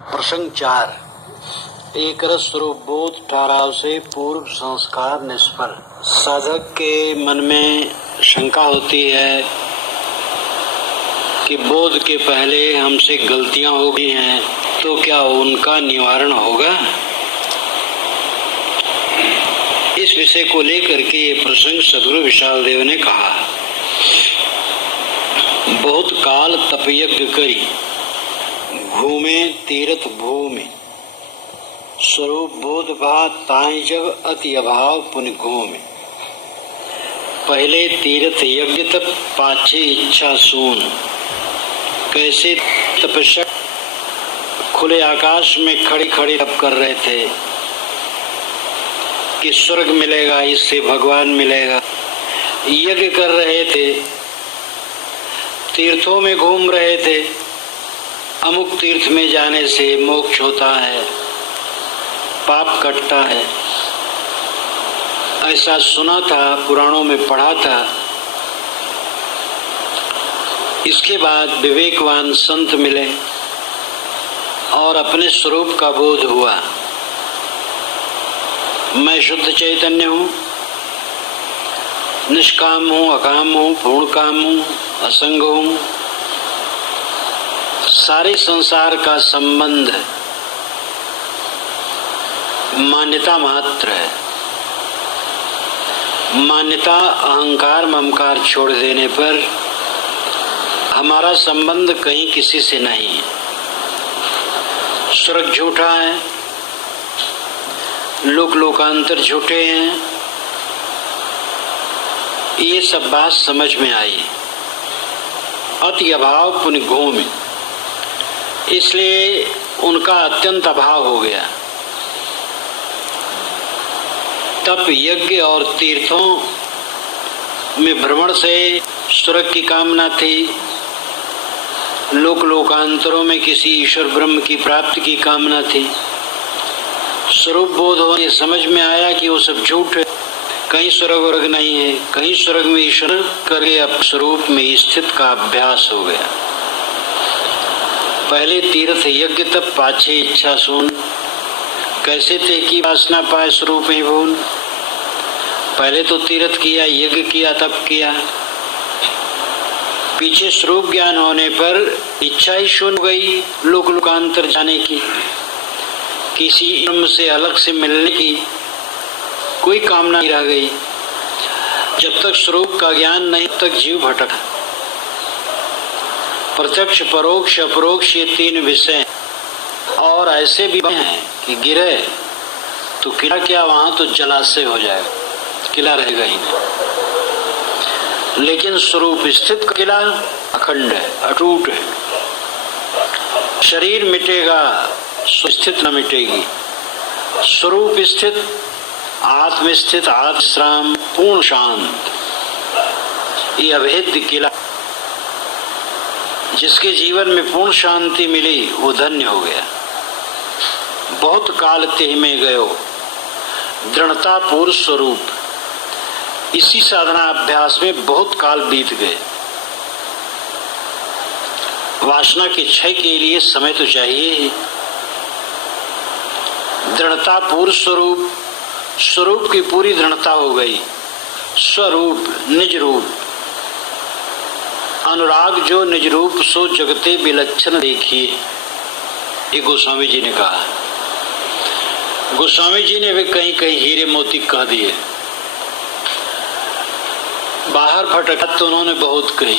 प्रसंग 4। एक रस स्वरूप बोध ठहराव से पूर्व संस्कार निष्फल। साधक के मन में शंका होती है कि बोध के पहले हमसे गलतियां हो गई हैं, तो क्या उनका निवारण होगा? इस विषय को लेकर के ये प्रसंग सद्गुरु विशाल देव ने कहा। बहुत काल तपयज्ञ करी, घूमे तीर्थ भूमि, स्वरूप बोध भात ताई जब अति अभाव पुण्य घूमे। पहले तीर्थ यज्ञ तप पाछे इच्छा सून, कैसे तपस्या खुले आकाश में खड़े खड़े तप कर रहे थे कि स्वर्ग मिलेगा, इससे भगवान मिलेगा। यज्ञ कर रहे थे, तीर्थों में घूम रहे थे, अमुक तीर्थ में जाने से मोक्ष होता है, पाप कटता है, ऐसा सुना था, पुराणों में पढ़ा था। इसके बाद विवेकवान संत मिले और अपने स्वरूप का बोध हुआ। मैं शुद्ध चैतन्य हूँ, निष्काम हूँ, अकाम हूँ, पूर्ण काम हूँ, असंग हूँ। सारे संसार का संबंध मान्यता मात्र है। मान्यता अहंकार ममकार छोड़ देने पर हमारा संबंध कहीं किसी से नहीं है। स्वर्ग झूठा है, लोक लोकांतर झूठे हैं, ये सब बात समझ में आई। अति अभाव पुण्य घूम, इसलिए उनका अत्यंत अभाव हो गया। तप यज्ञ और तीर्थों में भ्रमण से स्वर्ग की कामना थी, लोक लोकांतरों में किसी ईश्वर ब्रह्म की प्राप्ति की कामना थी। स्वरूप बोध होने समझ में आया कि वो सब झूठ है, कहीं स्वर्ग वर्ग नहीं है, कहीं स्वर्ग में ईश्वर करके अब स्वरूप में स्थित का अभ्यास हो गया। पहले तीर्थ यज्ञ तब पाछे इच्छा सून, कैसे ते की वासना पाए स्वरूप में भून। पहले तो तीर्थ किया, यज्ञ किया, तप किया, पीछे स्वरूप ज्ञान होने पर इच्छा ही शून्य हो गई लोक लोकांतर जाने की, किसी ब्रह्म से अलग से मिलने की कोई कामना नहीं रह गई। जब तक स्वरूप का ज्ञान नहीं तब तक जीव भटका। प्रत्यक्ष परोक्ष अपरोक्ष ये तीन विषय और ऐसे भी हैं कि गिरे तो किला क्या, वहां तो जलाशय हो जाएगा, किला रहेगा ही नहीं। लेकिन स्वरूप स्थित किला अखंड है, अटूट है। शरीर मिटेगा, स्थित न मिटेगी। स्वरूप स्थित, आत्म स्थित, आत्मश्राम, पूर्ण शांत, ये अभेद्य किला। जिसके जीवन में पूर्ण शांति मिली वो धन्य हो गया। बहुत काल तेह में गयो, दृढ़ता पूर्ण स्वरूप। इसी साधना अभ्यास में बहुत काल बीत गए। वासना के क्षय के लिए समय तो चाहिए ही। दृढ़ता पूर्ण स्वरूप, स्वरूप की पूरी दृढ़ता हो गई। स्वरूप निज रूप, अनुराग जो निज रूप सो जगते विलक्षण देखिए, ये गोस्वामी जी ने कहा। गोस्वामी जी ने भी कहीं कहीं हीरे मोती कह दिए। बाहर फटका तो उन्होंने बहुत कही।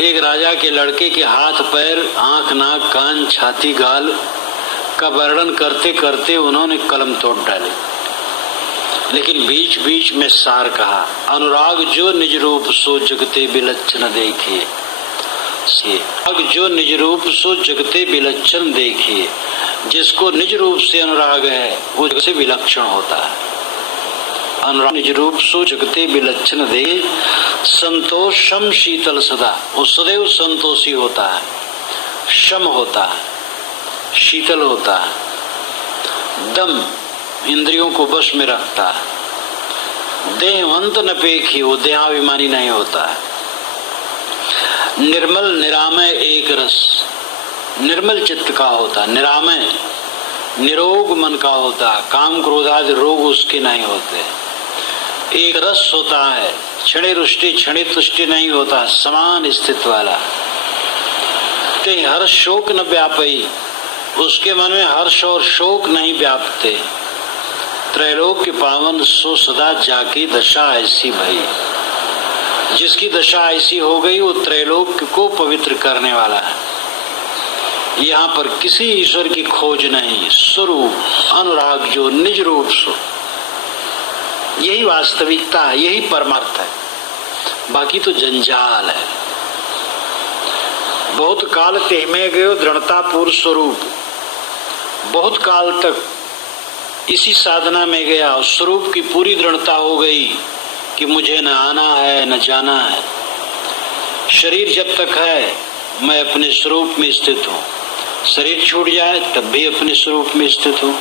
एक राजा के लड़के के हाथ पैर, आंख नाक कान छाती गाल का वर्णन करते करते उन्होंने कलम तोड़ डाले। लेकिन बीच बीच में सार कहा, अनुराग जो निज रूप सो जगते विलक्षण देखिए। जो निज रूप सो जगते विलक्षण देखिए, जिसको निज रूप से अनुराग है वो जग से विलक्षण होता है। अनुराग निज रूप सो जगते विलक्षण दे, संतोष शम शीतल सदा, वो सदैव संतोषी होता है, शम होता है, शीतल होता है। दम इंद्रियों को वश में रखता है। देहवंत नपेखी, वो देहाभिमानी नहीं होता है। निर्मल निरामय एक रस, निर्मल चित्त का होता, निरामय निरोग मन का होता, काम क्रोध आदि रोग उसके नहीं होते। एक रस होता है, क्षणे रुष्टि क्षणे तुष्टि नहीं होता, समान स्थित वाला। ते हर शोक न व्यापी, उसके मन में हर्ष और शोक नहीं व्यापते। त्रैलोक्य पावन सो सदा जाकी दशा ऐसी भई, जिसकी दशा ऐसी हो गई वो त्रैलोक्य को पवित्र करने वाला है। यहाँ पर किसी ईश्वर की खोज नहीं, स्वरूप अनुराग जो निज रूप सो, यही वास्तविकता है, यही परमार्थ है। बाकी तो जंजाल है। बहुत काल तेह में गयो दृढ़ता पूर्व स्वरूप, बहुत काल तक इसी साधना में गया और स्वरूप की पूरी दृढ़ता हो गई कि मुझे न आना है न जाना है। शरीर जब तक है मैं अपने स्वरूप में स्थित हूँ, शरीर छूट जाए तब भी अपने स्वरूप में स्थित हूँ।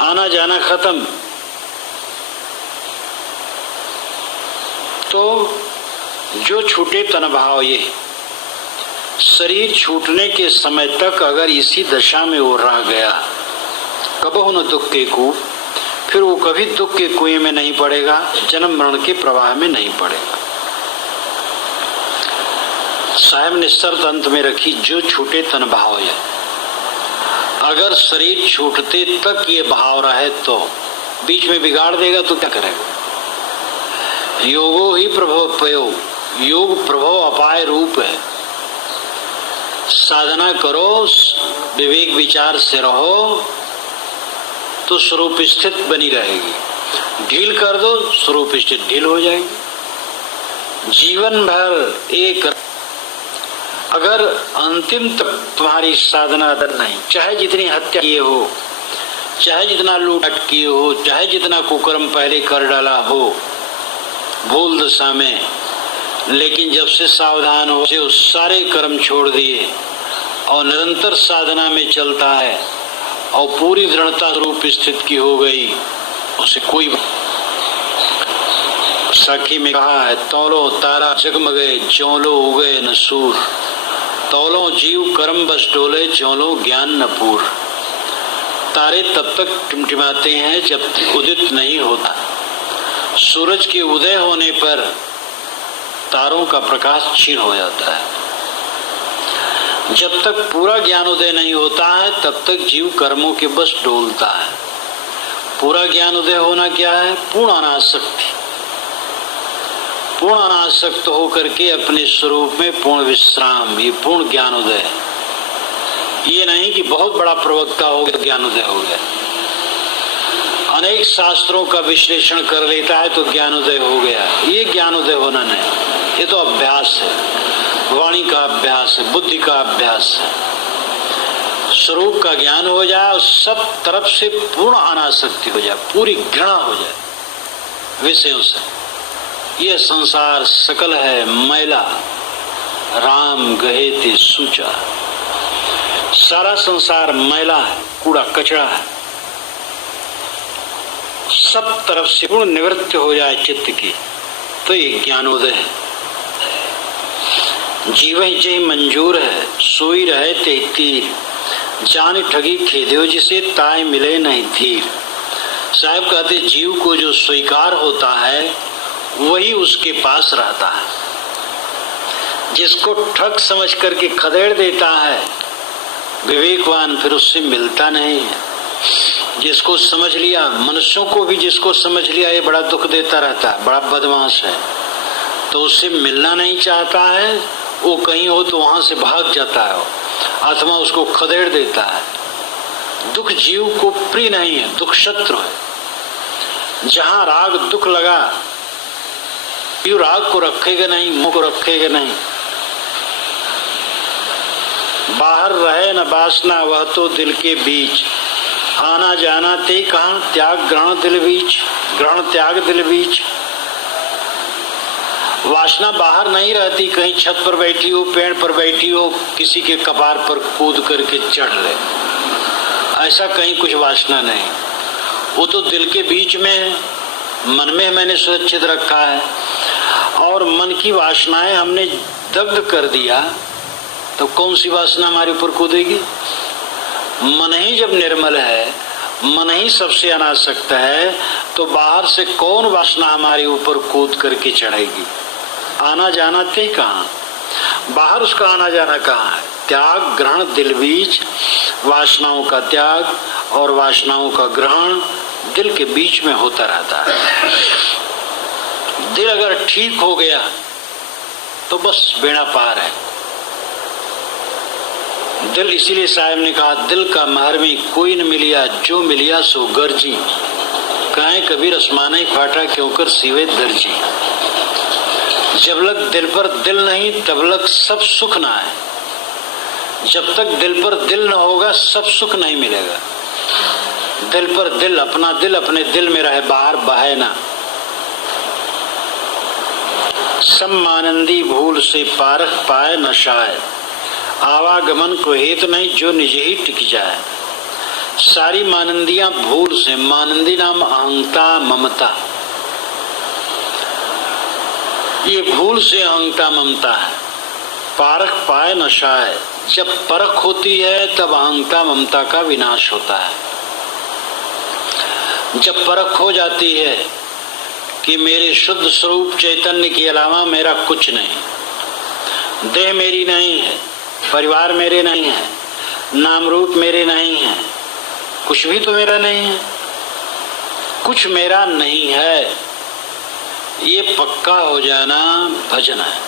आना जाना खत्म तो जो छूटे तन भाव, ये शरीर छूटने के समय तक अगर इसी दशा में वो रह गया, कबहु न दुख के कूप, फिर वो कभी दुख के कुएं में नहीं पड़ेगा, जन्म मरण के प्रवाह में नहीं पड़ेगा। साहब ने शर्त अंत में रखी, जो छूटे तन भाव ये। अगर शरीर छूटते तक ये भाव रहे तो बीच में बिगाड़ देगा तो क्या करेगा। योगो ही प्रभव पयो, योग प्रभव अपाय रूप है। साधना करो, विवेक विचार से रहो तो स्वरूप स्थित बनी रहेगी। ढील कर दो स्वरूप स्थित ढील हो जाएगी। जीवन भर एक, अगर अंतिम तक तुम्हारी साधना दर नहीं, चाहे जितनी हत्या किए हो, चाहे जितना लूट किए हो, चाहे जितना कुकर्म पहले कर डाला हो भूल दशा में, लेकिन जब से सावधान हो से उस सारे कर्म छोड़ दिए और निरंतर साधना में चलता है और पूरी दृढ़ता रूप स्थित की हो गई, उसे कोई। साखी में कहा है, तौलो तारा जगमगे ज्यों उगे न सूर, तौलो जीव कर्म बस डोले ज्यों ज्ञान न पूर। तारे तब तक टिमटिमाते हैं जब तक उदित नहीं होता। सूरज के उदय होने पर तारों का प्रकाश क्षीण हो जाता है। जब तक पूरा ज्ञानोदय नहीं होता है तब तक जीव कर्मों के बस डोलता है। पूरा ज्ञानोदय होना क्या है? पूर्ण अनासक्ति। पूर्ण अनासक्त होकर के अपने स्वरूप में पूर्ण विश्राम, ये पूर्ण ज्ञानोदय। ये नहीं कि बहुत बड़ा प्रवक्ता हो गया ज्ञानोदय हो गया, अनेक शास्त्रों का विश्लेषण कर लेता है तो ज्ञानोदय हो गया। ये ज्ञानोदय होना नहीं, ये तो अभ्यास है, वाणी का अभ्यास है, बुद्धि का अभ्यास है। स्वरूप का ज्ञान हो जाए और सब तरफ से पूर्ण अनासक्ति हो जाए, पूरी घृणा हो जाए विषयों से। ये संसार सकल है मैला, राम गहे ते सूचा। सारा संसार मैला है, कूड़ा कचरा है। सब तरफ से पूर्ण निवृत्ति हो जाए चित्त की तो ये ज्ञानोदय है। जीवन जय मंजूर है, सोई रहे ते तीर, जान ठगी खेदियो जिसे ताय मिले नहीं धीर। साहब कहते जीव को जो स्वीकार होता है वही उसके पास रहता है। जिसको ठग समझ करके खदेड़ देता है विवेकवान फिर उससे मिलता नहीं है। जिसको समझ लिया, मनुष्यों को भी जिसको समझ लिया ये बड़ा दुख देता रहता है, बड़ा बदमाश है, तो उससे मिलना नहीं चाहता है। वो कहीं हो तो वहां से भाग जाता है, आत्मा उसको खदेड़ देता है। दुख जीव को प्रिय नहीं है, दुख शत्रु है। जहां राग दुख लगा, जीव राग को रखेगा नहीं, मुंह को रखेगा नहीं। बाहर रहे न वासना वह तो दिल के बीच, आना जाना ते कहा त्याग ग्रहण दिल बीच, ग्रहण त्याग दिल बीच। वासना बाहर नहीं रहती, कहीं छत पर बैठी हो, पेड़ पर बैठी हो, किसी के कपार पर कूद करके चढ़ ले, ऐसा कहीं कुछ वासना नहीं। वो तो दिल के बीच में है, मन में मैंने सुरक्षित रखा है। और मन की वासनाएं हमने दग्ध कर दिया तो कौन सी वासना हमारे ऊपर कूदेगी? मन ही जब निर्मल है, मन ही सबसे अनासक्त है, तो बाहर से कौन वासना हमारे ऊपर कूद करके चढ़ेगी? आना जाना थे कहाँ, बाहर उसका आना जाना कहाँ है? त्याग ग्रहण दिल बीच, वासनाओं का त्याग और वासनाओं का ग्रहण दिल के बीच में होता रहता है। दिल अगर ठीक हो गया तो बस बेड़ा पार है। दिल, इसीलिए साहब ने कहा, दिल का महरमी कोई न मिलिया, जो मिलिया सो गर्जी। कहे कबीर आसमान ही फाटा, क्यों कर सीवे दर्जी। जब लग दिल पर दिल नहीं, तब लग सब सुख ना है। जब तक दिल पर दिल न होगा, सब सुख नहीं मिलेगा। दिल पर दिल, अपना दिल अपने दिल में रहे, बाहर बहे ना। सब मानंदी भूल से पारख पाए नशाए, आवागमन को हेतु नहीं, जो निज ही टिक जाए। सारी मानंदियां भूल से, मानंदी नाम अहंता ममता, ये भूल से अहंता ममता है। पारख पाए नशाए, जब परख होती है तब अहंता ममता का विनाश होता है। जब परख हो जाती है कि मेरे शुद्ध स्वरूप चैतन्य के अलावा मेरा कुछ नहीं, देह मेरी नहीं है, परिवार मेरे नहीं है, नाम रूप मेरे नहीं है, कुछ भी तो मेरा नहीं है, कुछ मेरा नहीं है, ये पक्का हो जाना भजन है।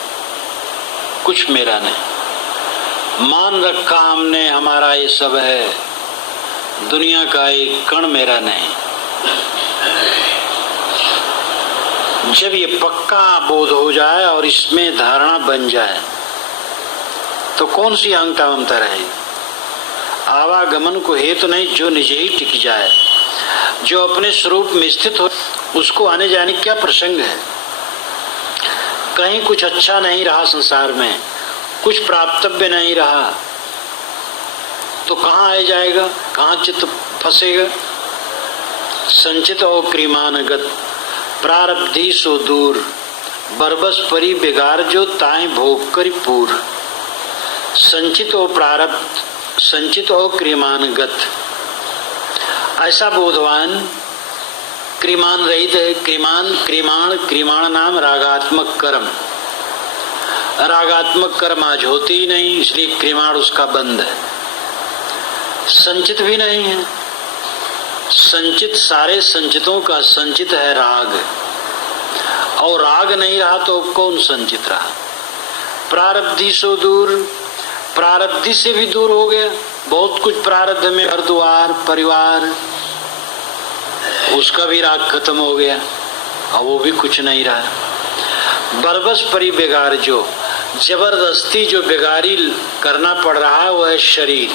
कुछ मेरा नहीं, मान रखा हमने हमारा ये सब है, दुनिया का एक कण मेरा नहीं। जब ये पक्का बोध हो जाए और इसमें धारणा बन जाए तो कौन सी अहंता ममता रहेगी? आवागमन को हेतु नहीं, जो निज ही टिक जाए। जो अपने स्वरूप में स्थित हो, उसको आने जाने क्या प्रसंग है? कहीं कुछ अच्छा नहीं रहा संसार में, कुछ प्राप्तव्य नहीं रहा, तो कहाँ आ जाएगा, कहाँ चित्त फंसेगा? संचित हो क्रिमानगत, प्रारब्धि सो दूर, बरबस परी बेगार, जो ताए भोग करी पूर। संचित हो प्रारब्ध, संचित हो क्रिमानगत, ऐसा बोधवान क्रिमान रहित है। क्रिमाण नाम रागात्मक कर्म, रागात्मक कर्म आज होती ही नहीं, इसलिए क्रिमाण उसका बंद है। संचित भी नहीं है, संचित सारे संचितों का संचित है राग, और राग नहीं रहा तो कौन संचित रहा? प्रारब्धि सो दूर, प्रारब्धि से भी दूर हो गया। बहुत कुछ प्रारब्ध में, घर द्वार परिवार, उसका भी राग खत्म हो गया, और वो भी कुछ नहीं रहा। बरबस परी बेगार, जो जबरदस्ती जो बेगारी करना पड़ रहा है वह है शरीर।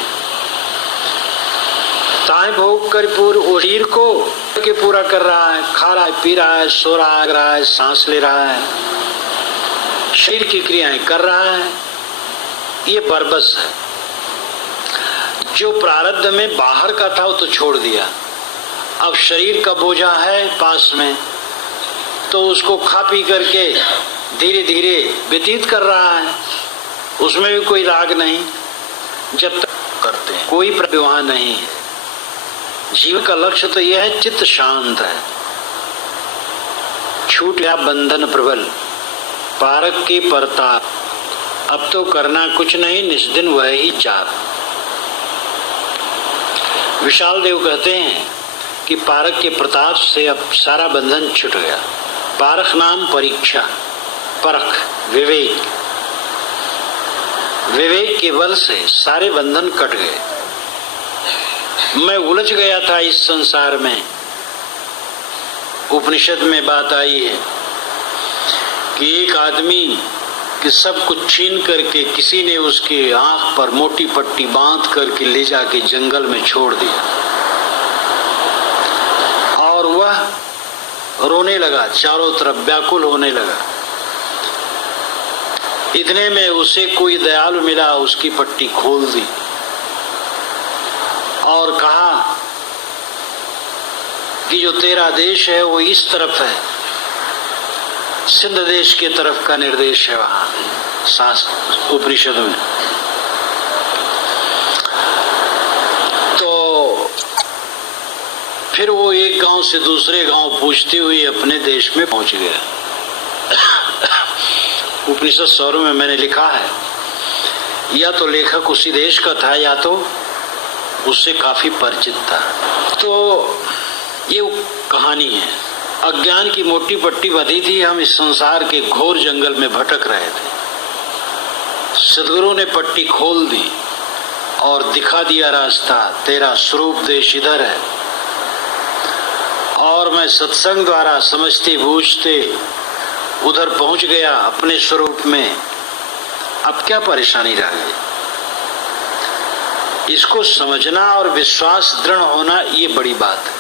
ताए भोग कर पूर, शरीर को के पूरा कर रहा है, खा रहा है, पी रहा है, सो रहा है, सांस ले रहा है, शरीर की क्रियाएं कर रहा है, ये बरबस है। जो प्रारब्ध में बाहर का था वो तो छोड़ दिया, अब शरीर का बोझा है पास में, तो उसको खा पी करके धीरे धीरे व्यतीत कर रहा है, उसमें भी कोई राग नहीं। जब तक करते हैं कोई विवाह नहीं है। जीव का लक्ष्य तो यह है, चित्त शांत है, छूट गया बंधन प्रबल, पारक की परताप, अब तो करना कुछ नहीं, निस्दिन वह ही चाप। विशाल देव कहते हैं कि पारक के प्रताप से अब सारा बंधन छूट गया। पारख नाम परीक्षा, परख, विवेक, विवेक के बल से सारे बंधन कट गए। मैं उलझ गया था इस संसार में। उपनिषद में बात आई है कि एक आदमी कि सब कुछ छीन करके किसी ने उसके आंख पर मोटी पट्टी बांध करके ले जाके जंगल में छोड़ दिया, और वह रोने लगा, चारों तरफ व्याकुल होने लगा। इतने में उसे कोई दयालु मिला, उसकी पट्टी खोल दी और कहा कि जो तेरा देश है वो इस तरफ है, सिंध देश के तरफ का निर्देश है वहां उपनिषद में। फिर वो एक गांव से दूसरे गांव पूछते हुए अपने देश में पहुंच गया। उपनिषद स्वरों में मैंने लिखा है, या तो लेखक उसी देश का था या तो उससे काफी परिचित था। तो ये कहानी है। अज्ञान की मोटी पट्टी बंधी थी, हम इस संसार के घोर जंगल में भटक रहे थे। सदगुरु ने पट्टी खोल दी और दिखा दिया रास्ता, तेरा स्वरूप देश इधर है। और मैं सत्संग द्वारा समझते बूझते उधर पहुंच गया अपने स्वरूप में। अब क्या परेशानी रह गई? इसको समझना और विश्वास दृढ़ होना, ये बड़ी बात है।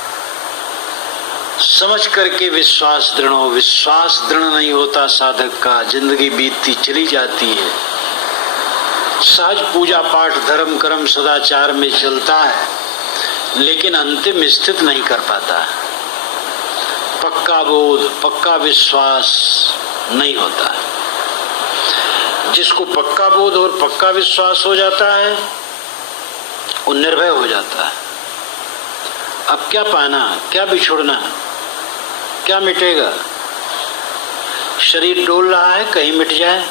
समझ करके विश्वास दृढ़ हो। विश्वास दृढ़ नहीं होता साधक का, जिंदगी बीतती चली जाती है। सहज पूजा पाठ धर्म कर्म सदाचार में चलता है, लेकिन अंतिम स्थित नहीं कर पाता है। पक्का बोध, पक्का विश्वास नहीं होता है। जिसको पक्का बोध और पक्का विश्वास हो जाता है, वो निर्भय हो जाता है। अब क्या पाना, क्या बिछुड़ना, क्या मिटेगा? शरीर डोल रहा है, कहीं मिट जाए।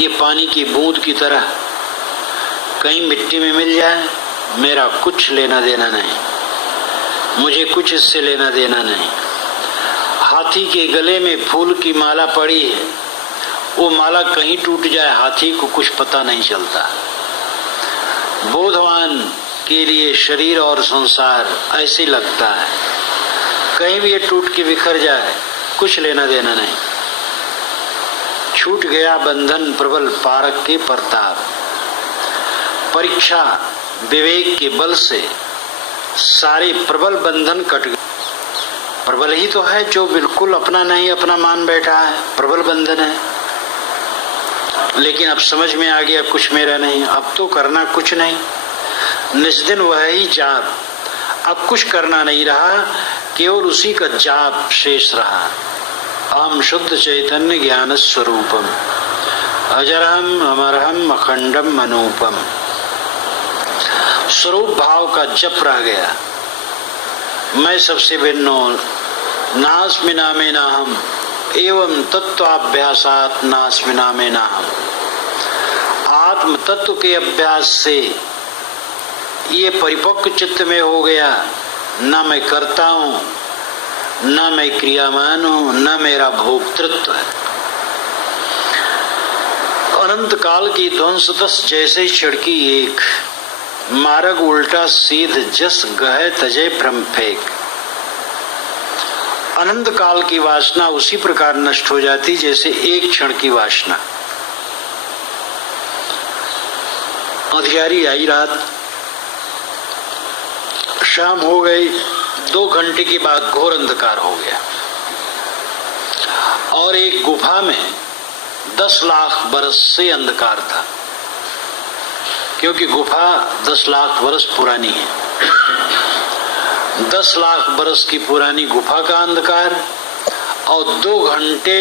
ये पानी की बूंद की तरह कहीं मिट्टी में मिल जाए, मेरा कुछ लेना देना नहीं, मुझे कुछ इससे लेना देना नहीं। हाथी के गले में फूल की माला पड़ी है, वो माला कहीं टूट जाए, हाथी को कुछ पता नहीं चलता। बोधवान के लिए शरीर और संसार ऐसे लगता है, कहीं भी ये टूट के बिखर जाए, कुछ लेना देना नहीं। छूट गया बंधन प्रबल पारक के प्रताप। परीक्षा विवेक के बल से सारे प्रबल बंधन कट गए। प्रबल ही तो है जो बिल्कुल अपना नहीं अपना मान बैठा है, प्रबल बंधन है। लेकिन अब समझ में आ गया कुछ मेरा नहीं, अब तो करना कुछ नहीं, निस्दिन वह ही जाप। अब कुछ करना नहीं रहा, केवल उसी का जाप शेष रहा। अहम शुद्ध चैतन्य ज्ञान स्वरूपम अजरहम अमरहम अखंडम अनूपम। स्वरूप भाव का जप रह गया। मैं सबसे भिन्न हूं, नास्मि नामे नाहम एवं तत्वाभ्यासात नास्मि नामे नाहम। आत्म तत्व के अभ्यास से ये परिपक्व चित्त में हो गया, न मैं करता हूं, न मैं क्रियामान हूं, न मेरा भोक्तृत्व है। अनंत काल की ध्वंसतस जैसे छिड़की एक, मार्ग उल्टा सीध जस गहे तजे भ्रम फेंक। अनंत काल की वासना उसी प्रकार नष्ट हो जाती जैसे एक क्षण की वासना। अंधियारी आई रात, शाम हो गई, 2 घंटे के बाद घोर अंधकार हो गया और एक गुफा में 10 लाख बरस से अंधकार था, क्योंकि गुफा 10 लाख बरस पुरानी है। 10 लाख बरस की पुरानी गुफा का अंधकार और 2 घंटे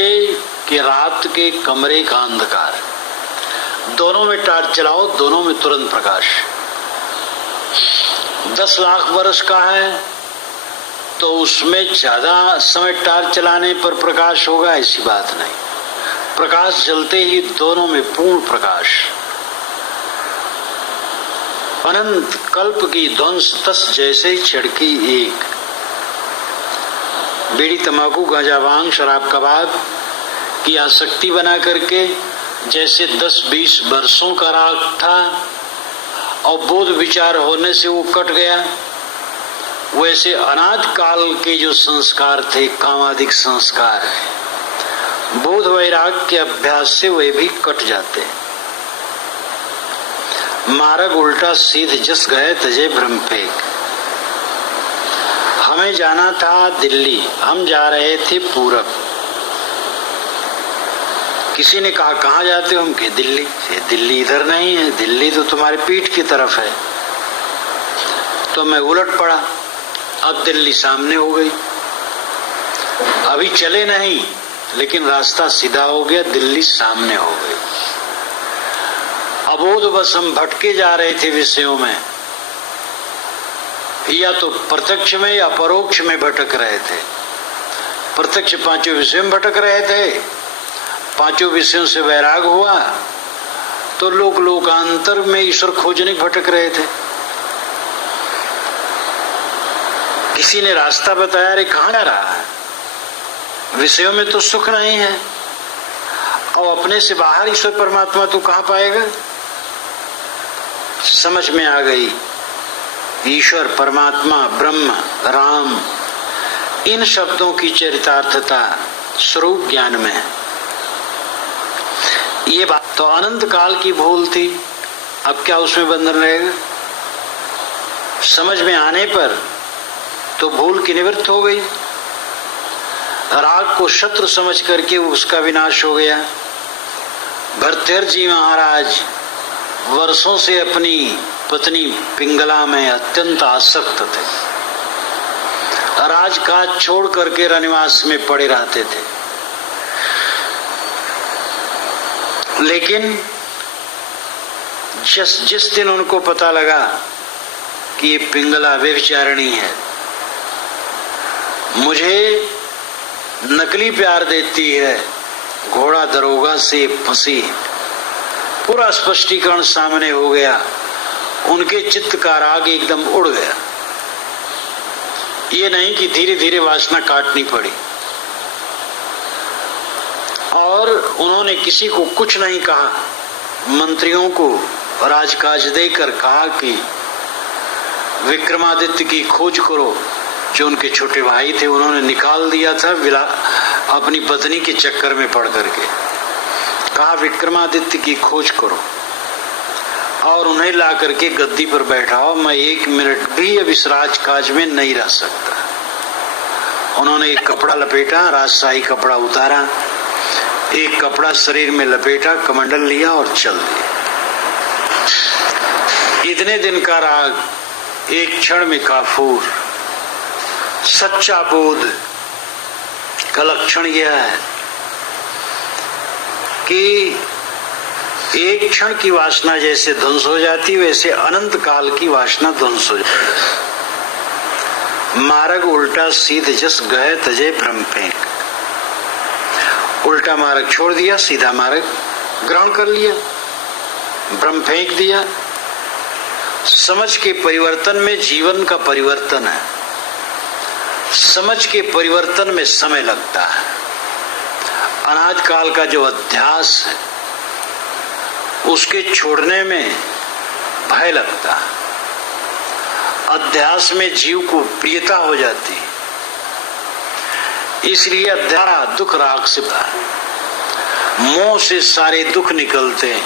की रात के कमरे का अंधकार, दोनों में टार्च चलाओ, दोनों में तुरंत प्रकाश। 10 लाख बरस का है तो उसमें ज्यादा समय टार्च चलाने पर प्रकाश होगा, ऐसी बात नहीं। प्रकाश जलते ही दोनों में पूर्ण प्रकाश। अनंत कल्प की ध्वंस तस जैसे छिड़की एक। बीड़ी तंबाकू गांजा भांग शराब कबाब की आसक्ति बना करके जैसे 10-20 वर्षों का राग था और बोध विचार होने से वो कट गया, वैसे अनाद काल के जो संस्कार थे, कामादिक संस्कार, बोध वैराग के अभ्यास से वे भी कट जाते। मार्ग उल्टा सीध जस गए तजे भ्रम फेंक। हमें जाना था दिल्ली, हम जा रहे थे पूरब। किसी ने कहा कहाँ जाते हो? हम कहे दिल्ली। दिल्ली इधर नहीं है, दिल्ली तो तुम्हारी पीठ की तरफ है। तो मैं उलट पड़ा, अब दिल्ली सामने हो गई। अभी चले नहीं, लेकिन रास्ता सीधा हो गया, दिल्ली सामने हो गई। अबोध बस हम भटके जा रहे थे विषयों में। या तो प्रत्यक्ष में या परोक्ष में भटक रहे थे। प्रत्यक्ष पांचों विषयों में भटक रहे थे, पांचों विषयों से वैराग हुआ तो लोग लोकांतर में ईश्वर खोजने भटक रहे थे। किसी ने रास्ता बताया, अरे कहाँ जा रहा है, विषयों में तो सुख नहीं है और अपने से बाहर ईश्वर परमात्मा तो कहाँ पाएगा। समझ में आ गई ईश्वर परमात्मा ब्रह्म राम इन शब्दों की चरितार्थता स्वरूप ज्ञान में है। ये बात तो अनंत काल की भूल थी, अब क्या उसमें बंधन रहेगा। समझ में आने पर तो भूल की निवृत्त हो गई, राग को शत्रु समझ करके उसका विनाश हो गया। भरतृहरि जी महाराज वर्षों से अपनी पत्नी पिंगला में अत्यंत आसक्त थे, राजकाज छोड़ करके रनिवास में पड़े रहते थे। लेकिन जिस दिन उनको पता लगा कि ये पिंगला व्यभिचारिणी है, मुझे नकली प्यार देती है, घोड़ा दरोगा से फंसी, पूरा स्पष्टीकरण सामने हो गया। उनके चित्त का राग एकदम उड़ गया। ये नहीं कि धीरे धीरे वासना काटनी पड़ी, और उन्होंने किसी को कुछ नहीं कहा। मंत्रियों को राजकाज देकर कहा कि विक्रमादित्य की खोज करो। जो उनके छोटे भाई थे उन्होंने निकाल दिया था अपनी पत्नी के चक्कर में पड़ करके। कहा विक्रमादित्य की खोज करो और उन्हें ला करके गद्दी पर बैठाओ, मैं 1 मिनट भी अब इस राजकाज में नहीं रह सकता। उन्होंने एक कपड़ा लपेटा, राजशाही कपड़ा उतारा, एक कपड़ा शरीर में लपेटा, कमंडल लिया और चल दिया। इतने दिन का राग एक क्षण में काफूर। सच्चा बोध का लक्षण यह है कि एक क्षण की वासना जैसे ध्वंस हो जाती, वैसे अनंत काल की वासना ध्वंस हो जाती। मार्ग उल्टा सीध जस गए तजे भ्रम फेंक। उल्टा मार्ग छोड़ दिया, सीधा मार्ग ग्रहण कर लिया, भ्रम फेंक दिया। समझ के परिवर्तन में जीवन का परिवर्तन है। समझ के परिवर्तन में समय लगता है। अनाद काल का जो अध्यास है उसके छोड़ने में भय लगता है। अध्यास में जीव को प्रियता हो जाती है, इसलिए अध्यास दुख राग से मोह से सारे दुख निकलते हैं।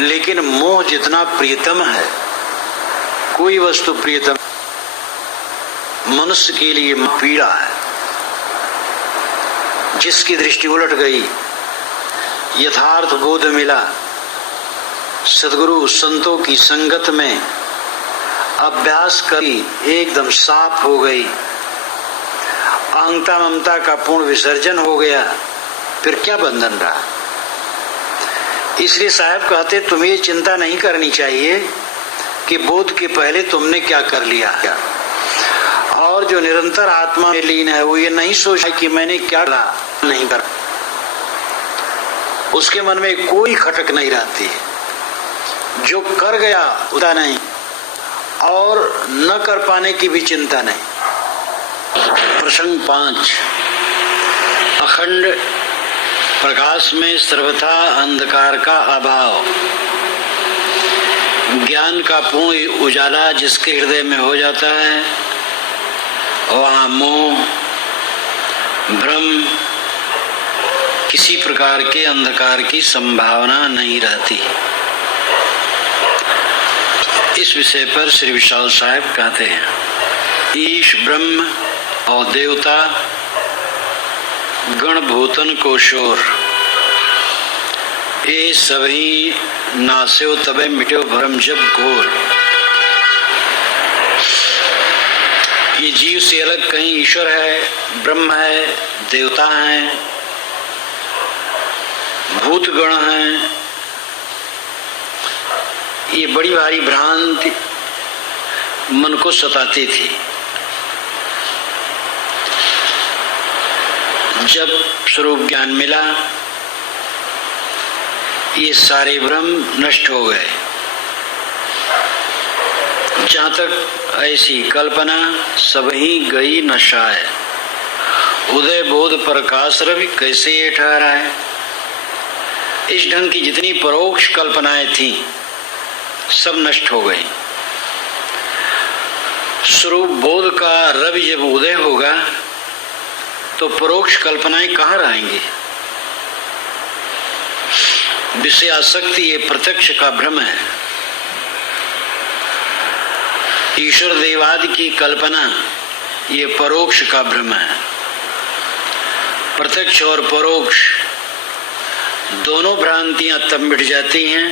लेकिन मोह जितना प्रियतम है, कोई वस्तु प्रियतम मनुष्य के लिए पीड़ा है। जिसकी दृष्टि उलट गई, यथार्थ बोध मिला, सद्गुरु संतों की संगत में अभ्यास करी, एकदम साफ हो गई, अहंता ममता का पूर्ण विसर्जन हो गया, फिर क्या बंधन रहा। इसलिए साहब कहते तुम्हें चिंता नहीं करनी चाहिए कि बोध के पहले तुमने क्या कर लिया। और जो निरंतर आत्मा में लीन है वो ये नहीं सोचा कि मैंने क्या नहीं कर, उसके मन में कोई खटक नहीं रहती है। जो कर गया उदा नहीं, और न कर पाने की भी चिंता नहीं। प्रसंग 5। अखंड प्रकाश में सर्वथा अंधकार का अभाव। ज्ञान का पूर्ण उजाला जिसके हृदय में हो जाता है, वहाँ मोह भ्रम किसी प्रकार के अंधकार की संभावना नहीं रहती। इस विषय पर श्री विशाल साहब कहते हैं, ईश ब्रह्म और देवता गण भूतन को शोर, ये सभी नास्यो तबे मिट्यो भरम जब घोर। ये जीव से अलग कहीं ईश्वर है, ब्रह्म है, देवता हैं, भूत गण हैं। ये बड़ी भारी भ्रांति मन को सताती थी। जब स्वरूप ज्ञान मिला, ये सारे भ्रम नष्ट हो गए। जहां तक ऐसी कल्पना सब ही गई नशाए, उदय बोध प्रकाश रवि कैसे ये ठहरा है। इस ढंग की जितनी परोक्ष कल्पनाएं थी सब नष्ट हो गई। स्वरूप बोध का रवि जब उदय होगा तो परोक्ष कल्पनाएं कहाँ रहेंगी। विषय आसक्ति ये प्रत्यक्ष का भ्रम है। ईश्वर देवादि की कल्पना ये परोक्ष का भ्रम है। प्रत्यक्ष और परोक्ष दोनों भ्रांतियां तब मिट जाती हैं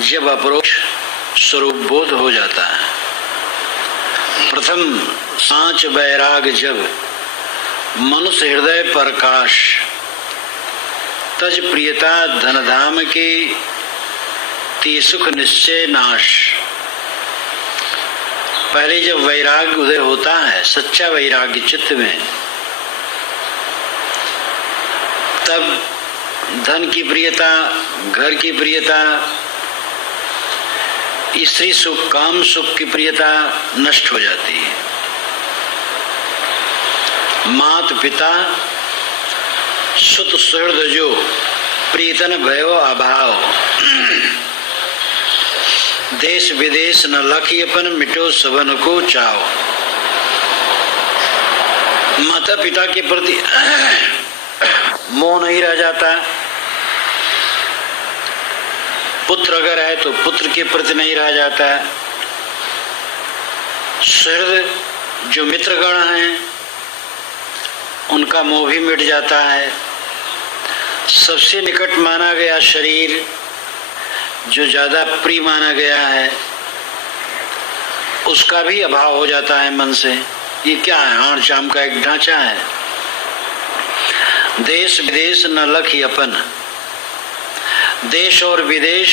जब अपरोक्ष स्वरूप बोध हो जाता है। प्रथम सांच वैराग जब मनुष्य हृदय प्रकाश, तज प्रियता धनधाम के ती सुख निश्चय नाश। पहले जब वैराग्य उदय होता है, सच्चा वैराग्य चित्त में, तब धन की प्रियता, घर की प्रियता, स्त्री सुख, काम सुख की प्रियता नष्ट हो जाती है। मात पिता सुत सुहृद जो प्रीतन भयो अभाव। देश विदेश न लखियपन मिटो सबन को चाओ। माता पिता के प्रति मोह नहीं रह जाता। पुत्र अगर है तो पुत्र के प्रति नहीं रह जाता। सुहृद जो मित्रगण हैं उनका मोह भी मिट जाता है। सबसे निकट माना गया शरीर जो ज्यादा प्रिय माना गया है उसका भी अभाव हो जाता है मन से। ये क्या है? हाड़ चाम का एक ढांचा है। देश विदेश न लखी अपन, देश और विदेश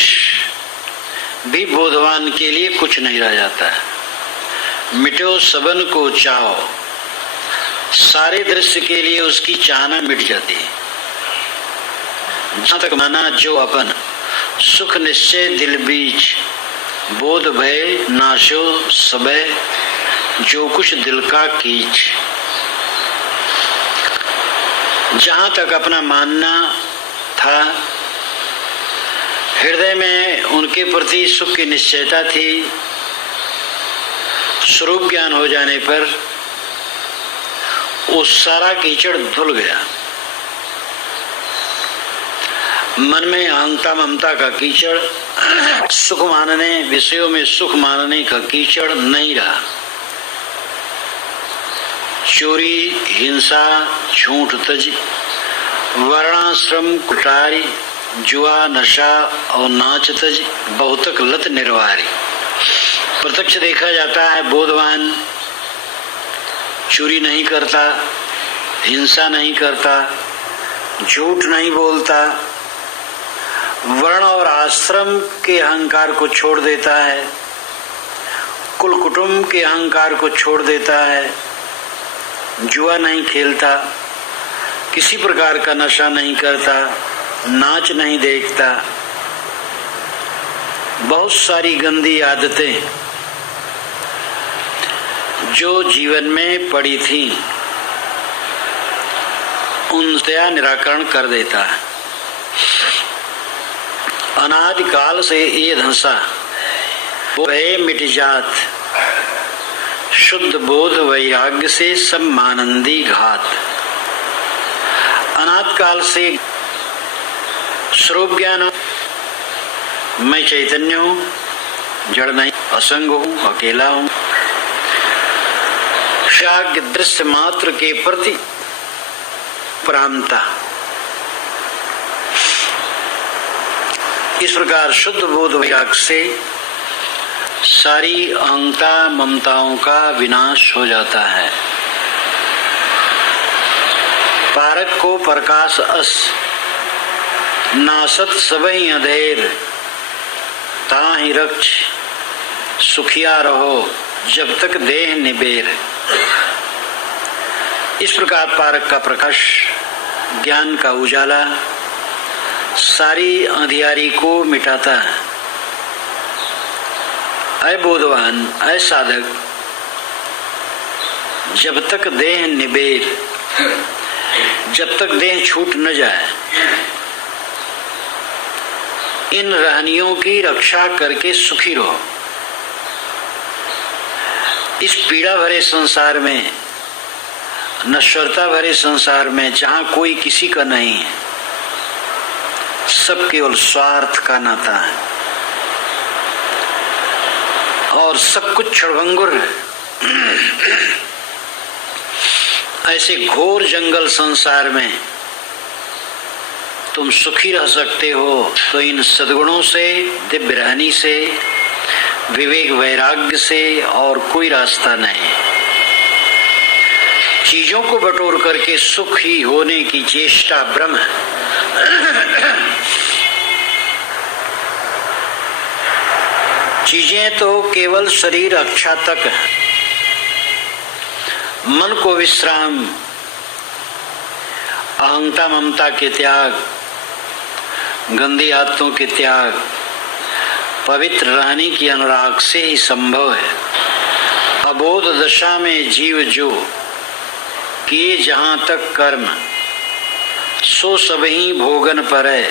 भी बोधवान के लिए कुछ नहीं रह जाता है। मिटो सबन को चाहो, सारे दृश्य के लिए उसकी चाहना मिट जाती है। जहां तक माना जो अपन, सुख निश्चय दिल बीच, बोध भय नाशो सबे, जो कुछ दिल का कीच। जहां तक अपना मानना था, हृदय में उनके प्रति सुख की निश्चयता थी, स्वरूप ज्ञान हो जाने पर वो सारा कीचड़ धुल गया। मन में अहंता ममता का कीचड़, सुख मानने, विषयों में सुख मानने का कीचड़ नहीं रहा। चोरी, हिंसा, झूठ तज, वर्णाश्रम कुटारी, जुआ नशा और नाच तज, बहुतक लत निर्वारी। प्रत्यक्ष देखा जाता है बोधवान चोरी नहीं करता, हिंसा नहीं करता, झूठ नहीं बोलता, वर्ण और आश्रम के अहंकार को छोड़ देता है, कुल कुटुंब के अहंकार को छोड़ देता है, जुआ नहीं खेलता, किसी प्रकार का नशा नहीं करता, नाच नहीं देखता। बहुत सारी गंदी आदतें जो जीवन में पड़ी थी उनका निराकरण कर देता है। अनादि काल से ये धंसा भय मिट जात, शुद्ध बोध वैराग्य से सम्मानंदी घात। अनादि काल से स्वरूप ज्ञान, मैं चैतन्य हूँ, जड़ नहीं, असंग हूँ, अकेला हूँ। शाग दृश्य मात्र के प्रति प्रामता, इस प्रकार शुद्ध बोध वैराग्य से सारी अहंता ममताओं का विनाश हो जाता है। पारक को प्रकाश अस, नासत सबई अंधेर, ताहि रक्ष सुखिया रहो जब तक देह निबेर। इस प्रकार पारक का प्रकाश, ज्ञान का उजाला सारी अंधियारी को मिटाता है। ऐ बोधवान, ऐ साधक, जब तक देह निबेर, जब तक देह छूट न जाए, इन रहनियों की रक्षा करके सुखी रहो। इस पीड़ा भरे संसार में, नश्वरता भरे संसार में, जहां कोई किसी का नहीं है, सब केवल स्वार्थ का नाता है और सब कुछ क्षणभंगुर है। ऐसे घोर जंगल संसार में तुम सुखी रह सकते हो तो इन सद्गुणों से, दिव्य रहनी से, विवेक वैराग्य से और कोई रास्ता नहीं। चीजों को बटोर करके सुख ही होने की चेष्टा भ्रम है। चीजें तो केवल शरीर रक्षा तक है। मन को विश्राम, अहंता ममता के त्याग, गंदी आदतों के त्याग, पवित्र रहने की अनुराग से ही संभव है। अबोध दशा में जीव जो किए जहां तक कर्म, सो सबही भोगन परै,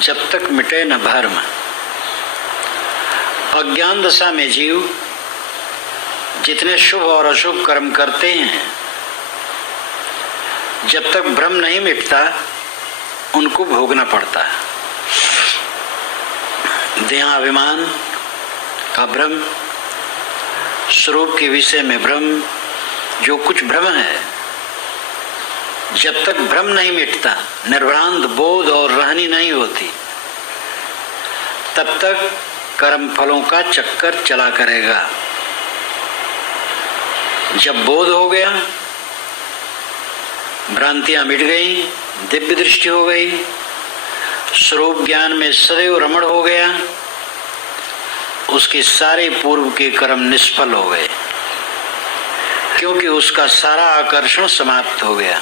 जब तक मिटे न भर्म। अज्ञान दशा में जीव जितने शुभ और अशुभ कर्म करते हैं, जब तक भ्रम नहीं मिटता उनको भोगना पड़ता है। देहाभिमान का भ्रम, स्वरूप के विषय में भ्रम, जो कुछ भ्रम है, जब तक भ्रम नहीं मिटता, निर्भ्रांत बोध और रहनी नहीं होती, तब तक कर्म फलों का चक्कर चला करेगा। जब बोध हो गया, भ्रांतियां मिट गई, दिव्य दृष्टि हो गई, स्वरूप ज्ञान में सदैव रमण हो गया, उसके सारे पूर्व के कर्म निष्फल हो गए, क्योंकि उसका सारा आकर्षण समाप्त हो गया।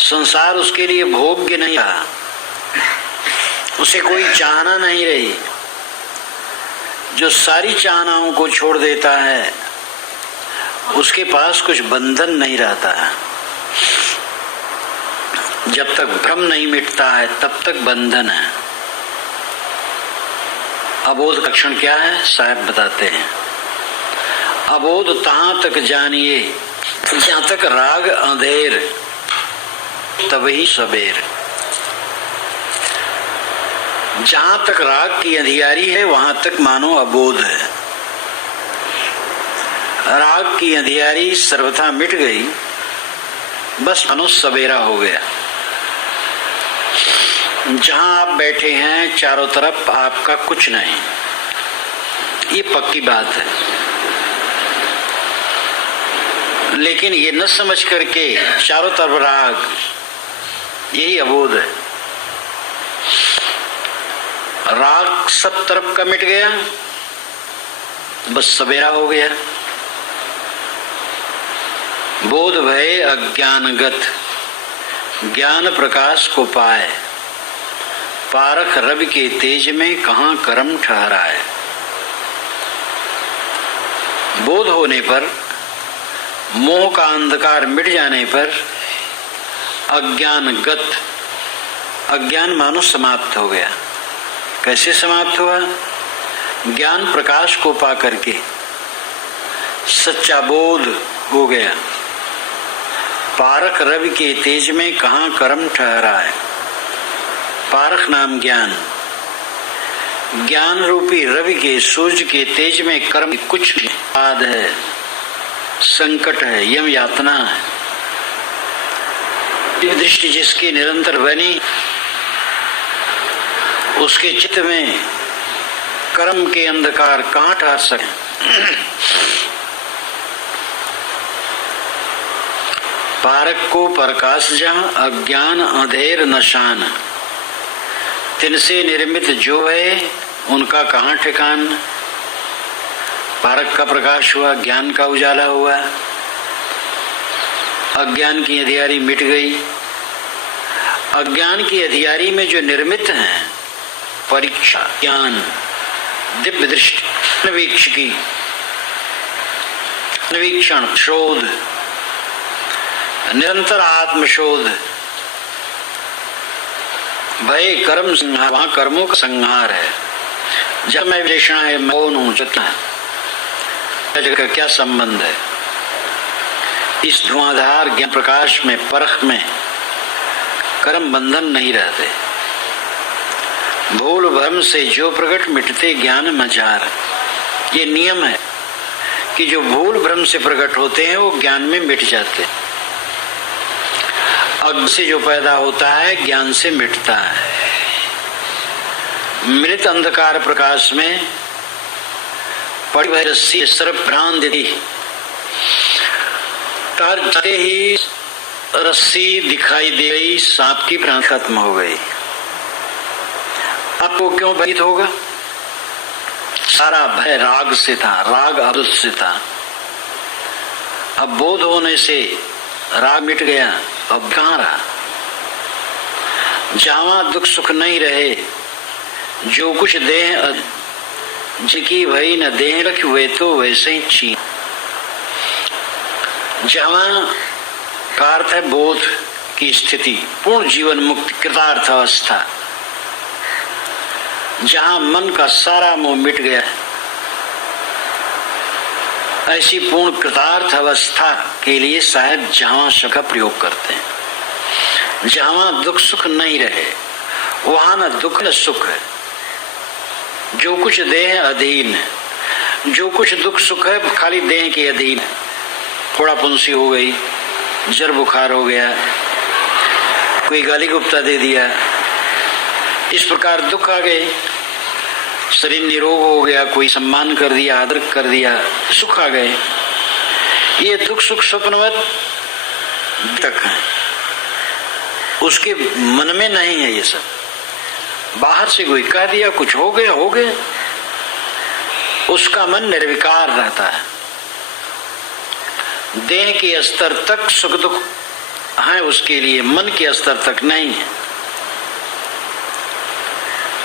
संसार उसके लिए भोग्य नहीं रहा, उसे कोई चाहना नहीं रही। जो सारी चाहनाओं को छोड़ देता है, उसके पास कुछ बंधन नहीं रहता है। जब तक भ्रम नहीं मिटता है, तब तक बंधन है। अबोध का लक्षण क्या है, साहब बताते हैं। अबोध तहां तक जानिए, जहां तक राग अंधेर, तभी सबेर। जहां तक राग की अंधियारी है, वहां तक मानो अबोध है। राग की अंधियारी सर्वथा मिट गई, बस मानो सवेरा हो गया। जहां आप बैठे हैं, चारों तरफ आपका कुछ नहीं, ये पक्की बात है। लेकिन ये न समझ करके चारों तरफ राग, यही अबोध है। राग सब तरफ का मिट गया, बस सवेरा हो गया। बोध भय अज्ञानगत, ज्ञान प्रकाश को पाए, पारख रवि के तेज में कहां कर्म ठहराए। बोध होने पर, मोह का अंधकार मिट जाने पर, अज्ञानगत, अज्ञान मानो समाप्त हो गया। कैसे समाप्त हुआ? ज्ञान प्रकाश को पा करके सच्चा बोध हो गया। पारख रवि के तेज में कहां कर्म ठहरा है। पारख नाम ज्ञान, ज्ञान रूपी रवि के सूर्य के तेज में कर्म कुछ बाध है, संकट है, यम यातना है। ये दृष्टि जिसकी निरंतर बनी, उसके चित्त में कर्म के अंधकार कहां ठहर सके। पारक को प्रकाश जहां, अज्ञान अंधेर नशान, तिनसे निर्मित जो है उनका कहां ठिकान। पारक का प्रकाश हुआ, ज्ञान का उजाला हुआ, अज्ञान की अंधियारी मिट गई। अज्ञान की अंधियारी में जो निर्मित हैं परीक्षा, ज्ञान, दिव्य दृष्टि, अन्वीक्षण, शोध, निरंतर आत्मशोध, भय कर्म संहार, वहां कर्मों का संहार है। जब मैं विश्लेषण है, मौन हूं, चेतना का क्या संबंध है? इस धुआंधार ज्ञान प्रकाश में, परख में कर्म बंधन नहीं रहते। भूल भ्रम से जो प्रकट मिटते ज्ञान मझार। ये नियम है कि जो भूल भ्रम से प्रकट होते हैं वो ज्ञान में मिट जाते हैं। अज्ञान से जो पैदा होता है ज्ञान से मिटता है। मृत अंधकार प्रकाश में पड़ी हुई रस्सी सर्प भ्रांत दी, जाते ही रस्सी दिखाई दे गई, सांप की भ्रांति खत्म हो गई। आपको क्यों भयभीत होगा? सारा भय राग से था, राग अरुत से था। अब बोध होने से राग मिट गया। अब कहाँ रहा? जहां दुख सुख नहीं रहे, जो कुछ देह जिकी भई न देह रख हुए तो वैसे ही छीन। जहां का अर्थ है बोध की स्थिति, पूर्ण जीवन मुक्त कृतार्थ अवस्था, जहां मन का सारा मोह मिट गया, ऐसी पूर्ण कृतार्थ अवस्था के लिए शायद जहां शब्द का प्रयोग करते हैं। जहां दुख सुख नहीं रहे वहां न दुख न सुख है। जो कुछ देह अधीन है, जो कुछ दुख सुख है खाली देह के अधीन है। फोड़ा फुंसी हो गई, जर बुखार हो गया, कोई गाली गुप्ता दे दिया, इस प्रकार दुख आ गए। शरीर निरोग हो गया, कोई सम्मान कर दिया, आदर कर दिया, सुख आ गए। ये दुख सुख स्वप्नवत तक है, उसके मन में नहीं है ये सब। बाहर से कोई कह दिया कुछ हो गया, हो गया, उसका मन निर्विकार रहता है। देह के स्तर तक सुख दुख है उसके लिए, मन के स्तर तक नहीं है।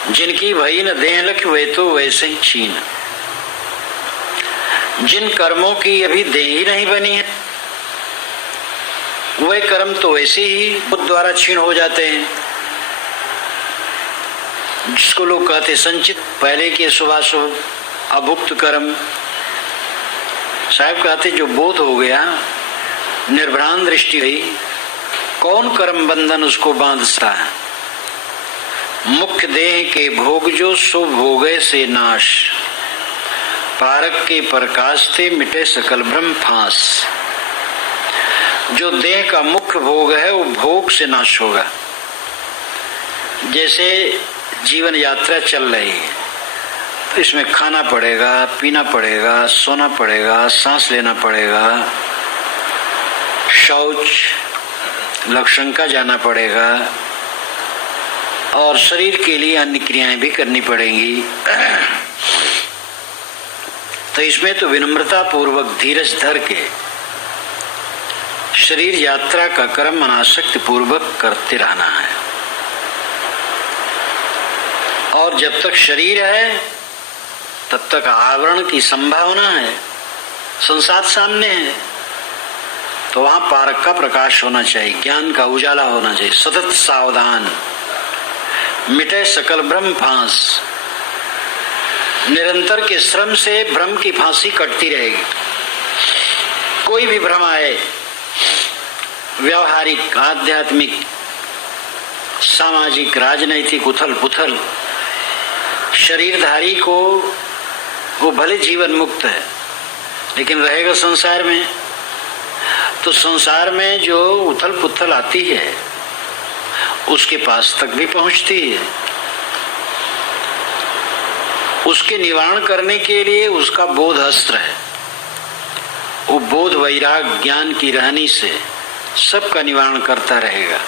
जिनकी भई न देह लख हुए तो वैसे ही छीन। जिन कर्मों की अभी देह ही नहीं बनी है, वे कर्म तो वैसे ही खुद द्वारा छीन हो जाते हैं। जिसको लोग कहते संचित, पहले के शुभाशुभ अभुक्त कर्म। साहब कहते जो बोध हो गया, निर्भ्रांत दृष्टि गई, कौन कर्म बंधन उसको बांधता है? मुख्य देह के भोग जो सो भोगे से नाश, पारक के प्रकाश से मिटे सकल भ्रम फांस। जो देह का मुख्य भोग है वो भोग से नाश होगा। जैसे जीवन यात्रा चल रही है तो इसमें खाना पड़ेगा, पीना पड़ेगा, सोना पड़ेगा, सांस लेना पड़ेगा, शौच लक्षण का जाना पड़ेगा और शरीर के लिए अन्य क्रियाएं भी करनी पड़ेंगी। तो इसमें तो विनम्रता पूर्वक धीरज धर के शरीर यात्रा का कर्म अनासक्ति पूर्वक करते रहना है। और जब तक शरीर है तब तक आवरण की संभावना है, संसार सामने है, तो वहां पारक का प्रकाश होना चाहिए, ज्ञान का उजाला होना चाहिए। सतत सावधान, मिटे सकल भ्रम फांस। निरंतर के श्रम से भ्रम की फांसी कटती रहेगी। कोई भी भ्रम आए, व्यवहारिक, आध्यात्मिक, सामाजिक, राजनैतिक उथल पुथल, शरीरधारी को वो भले जीवन मुक्त है लेकिन रहेगा संसार में, तो संसार में जो उथल पुथल आती है उसके पास तक भी पहुंचती है। उसके निवारण करने के लिए उसका बोध अस्त्र है। वो बोध वैराग ज्ञान की रहनी से सबका निवारण करता रहेगा,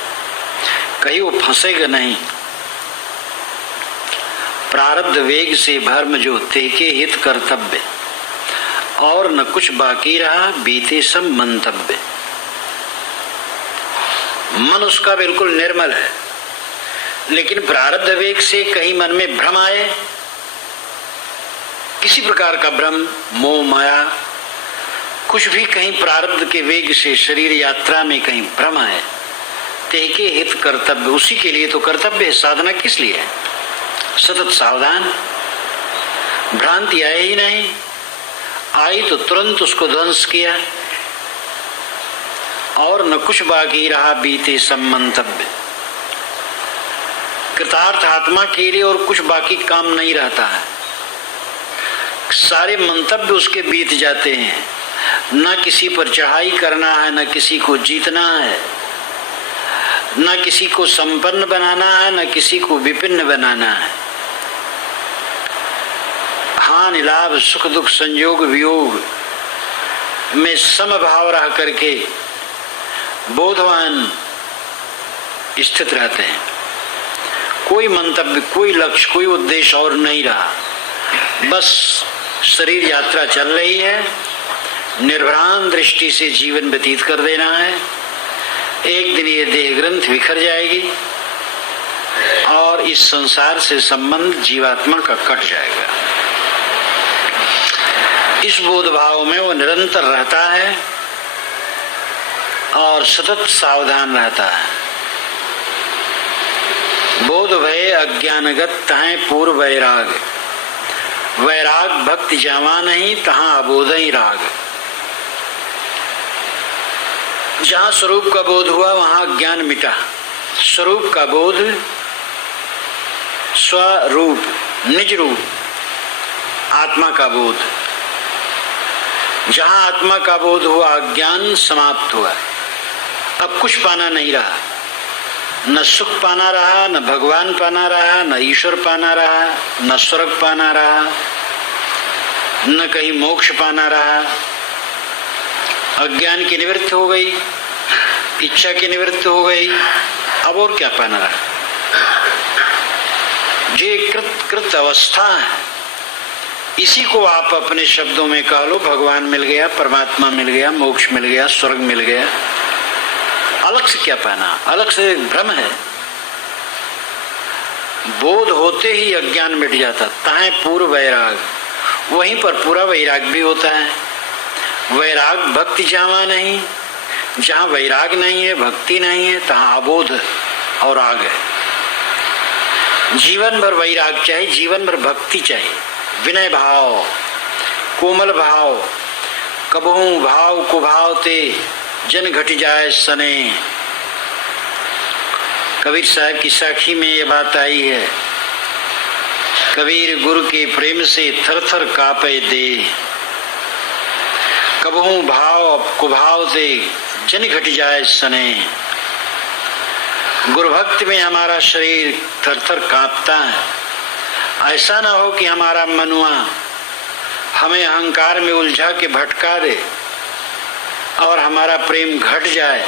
कहीं वो फंसेगा नहीं। प्रारब्ध वेग से भर्म जो तेके हित कर्तव्य, और न कुछ बाकी रहा बीते सब मंतव्य। मन उसका बिल्कुल निर्मल है, लेकिन प्रारब्ध वेग से कहीं मन में भ्रम आए, किसी प्रकार का भ्रम, मोह माया, कुछ भी कहीं प्रारब्ध के वेग से शरीर यात्रा में कहीं भ्रम आए, तेके हित कर्तव्य, उसी के लिए तो कर्तव्य है, साधना किस लिए है? सतत सावधान, भ्रांति आए ही नहीं, आई तो तुरंत उसको ध्वंस किया। और न कुछ बाकी रहा बीते सब मंतव्य। कृतार्थ आत्मा के लिए और कुछ बाकी काम नहीं रहता है, सारे मंतव्य उसके बीत जाते हैं। न किसी पर चढ़ाई करना है, न किसी को जीतना है, न किसी को संपन्न बनाना है, न किसी को विपिन्न बनाना है। हानि लाभ सुख दुख संयोग वियोग में समभाव रह करके बोधवान स्थित रहते हैं। कोई मंतव्य, कोई लक्ष्य, कोई उद्देश्य और नहीं रहा, बस शरीर यात्रा चल रही है, निर्भ्रांत दृष्टि से जीवन व्यतीत कर देना है। एक दिन ये देह ग्रंथ बिखर जाएगी और इस संसार से संबंध जीवात्मा का कट जाएगा। इस बोध भाव में वो निरंतर रहता है और सतत सावधान रहता है। बोध भय अज्ञानगत तहें पूर्व वैराग, वैराग भक्ति जावा नहीं तहां अबोध ही राग। जहां स्वरूप का बोध हुआ वहां ज्ञान मिटा। स्वरूप का बोध, स्वरूप निज रूप आत्मा का बोध, जहां आत्मा का बोध हुआ अज्ञान समाप्त हुआ। अब कुछ पाना नहीं रहा, न सुख पाना रहा, न भगवान पाना रहा, न ईश्वर पाना रहा, न स्वर्ग पाना रहा, न कहीं मोक्ष पाना रहा। अज्ञान की निवृत्ति हो गई, इच्छा की निवृत्ति हो गई, अब और क्या पाना रहा? जे कृत अवस्था है, इसी को आप अपने शब्दों में कह लो, भगवान मिल गया, परमात्मा मिल गया, मोक्ष मिल गया, स्वर्ग मिल गया। अलग से क्या पाना? अलग से भ्रम है। बोध होते ही अज्ञान मिट जाता। ताहे पूर्व वैराग, वहीं पर पूरा वैराग भी होता है। वैराग भक्ति जावा नहीं, जहां वैराग नहीं है, भक्ति नहीं है, तहां अबोध और राग है। जीवन भर वैराग चाहिए, जीवन भर भक्ति चाहिए, विनय भाव, कोमल भाव, कबहू भाव को भावते जन घट जाए सने। कबीर साहब की साखी में ये बात आई है, कबीर गुरु के प्रेम से थर थर कापे दे, कबहू भाव को भावते जन घट जाए सने। गुरु भक्ति में हमारा शरीर थर थर कांपता है। ऐसा ना हो कि हमारा मनुआ हमें अहंकार में उलझा के भटका दे और हमारा प्रेम घट जाए।